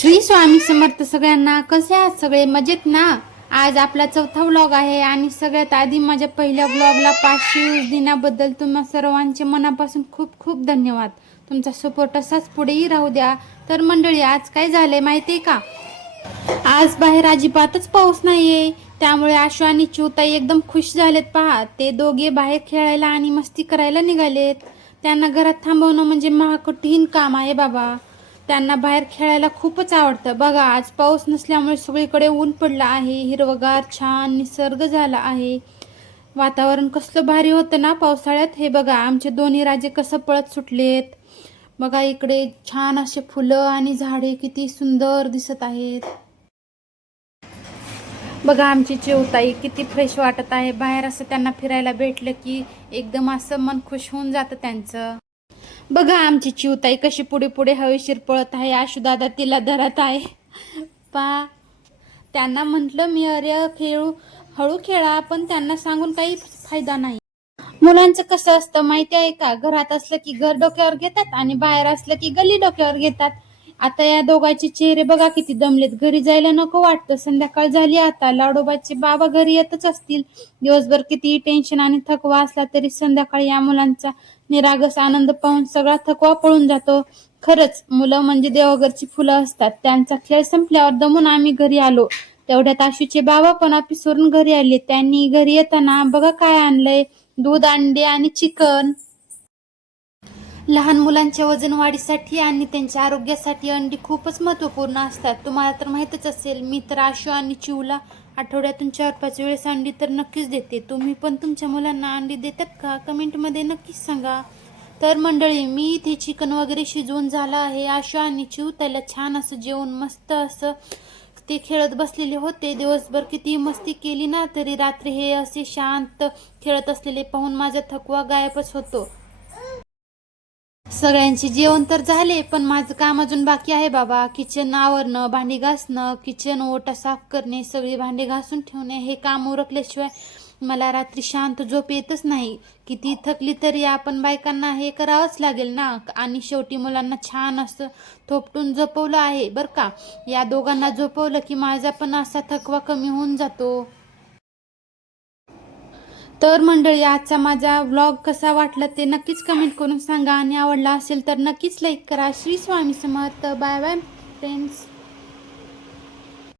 श्री स्वामी समर्थ सगळ्यांना. कसे आहात सगळे? मजेत ना? आज आपला चौथा व्लॉग आहे आणि सगळ्यात आधी माझ्या पहिल्या व्लॉगला 500 व्ह्यूज देण्याबद्दल तुम्हा सर्वांचे मनापासून खूप खूप धन्यवाद. तुमचा सपोर्ट असाच पुढेही राहू द्या. तर मंडळी, आज काय झालंय माहितीये का? आज बाहेर अजिबातच पाऊस नाहीये, त्यामुळे आशु आणि चिवताई एकदम खुश झालेत. पहा, ते दोघे बाहेर खेळायला आणि मस्ती करायला निघालेत. त्यांना घरात थांबवणं म्हणजे महाकठीण काम आहे बाबा. त्यांना बाहेर खेळायला खूपच आवडतं. बघा, आज पाऊस नसल्यामुळे सगळीकडे ऊन पडलं आहे. हिरवगार छान निसर्ग झाला आहे. वातावरण कसलं भारी होतं ना पावसाळ्यात. हे बघा, आमचे दोन्ही राजे कसं पळत सुटलेत. बघा, इकडे छान असे फुलं आणि झाडे किती सुंदर दिसत आहेत. बघा, आमची चिवताई किती फ्रेश वाटत आहे. बाहेर असं त्यांना फिरायला भेटलं की एकदम असं मन खुश होऊन जातं त्यांचं. बघा, आमची चिवताई कशी पुढे पुढे हवेशीर पळत आहे. आशु दादा तिला धरत आहे. त्यांना म्हटलं मी, अरे खेळू, हळू खेळा, पण त्यांना सांगून काही फायदा नाही. मुलांचं कसं असतं माहिती आहे का? घरात असलं की घर डोक्यावर घेतात आणि बाहेर असलं की गल्ली डोक्यावर घेतात. आता या दोघांचे चेहरे बघा किती दमलेत. घरी जायला नको वाटतं. संध्याकाळ झाली आता. लाडोबाचे बाबा घरी येतच असतील. दिवसभर कितीही टेन्शन आणि थकवा असला तरी संध्याकाळी या मुलांचा निरागस आनंद पाहून सगळा थकवा पळून जातो. खरंच, मुलं म्हणजे देवघरची फुलं असतात. त्यांचा खेळ संपल्यावर दमून आम्ही घरी आलो. तेवढ्यात आशूचे बाबा पण ऑफिसवरून घरी आले. त्यांनी घरी येताना बघा काय आणलंय, दूध, अंडे आणि चिकन. लहान मुलांच्या वजन वाढीसाठी आणि त्यांच्या आरोग्यासाठी अंडी खूपच महत्त्वपूर्ण असतात. तुम्हाला तर माहीतच असेल. मी तर आशू आणि चिवला आठवड्यातून 4-5 वेळेस अंडी तर नक्कीच देते. तुम्ही पण तुमच्या मुलांना अंडी देतात का? कमेंटमध्ये नक्कीच सांगा. तर मंडळी, मी इथे चिकन वगैरे शिजवून झालं आहे. आशू आणि चिव त्याला छान असं जेवण मस्त असं ते खेळत बसलेले होते. दिवसभर किती मस्ती केली ना तरी रात्री हे असे शांत खेळत असलेले पाहून माझा थकवा गायबच होतो. सगळ्यांचे जेवण तर झाले, पण माझं काम अजून बाकी आहे बाबा. किचन आवरणं, भांडी घासणं, किचन ओटा साफ करणे, सगळी भांडी घासून ठेवणे, हे काम उरकल्याशिवाय मला रात्री शांत झोप येतच नाही. किती थकली तरी आपण बायकांना हे करावंच लागेल ना. आणि शेवटी मुलांना छान असं थोपटून झोपवलं आहे बरं का. या दोघांना झोपवलं की माझा पण असा थकवा कमी होऊन जातो. तर मंडळी, आजचा माझा व्लॉग कसा वाटला ते नक्कीच कमेंट करून सांगा आणि आवडला असेल तर नक्कीच लाईक करा. Shri Swami Samarth. Bye bye friends.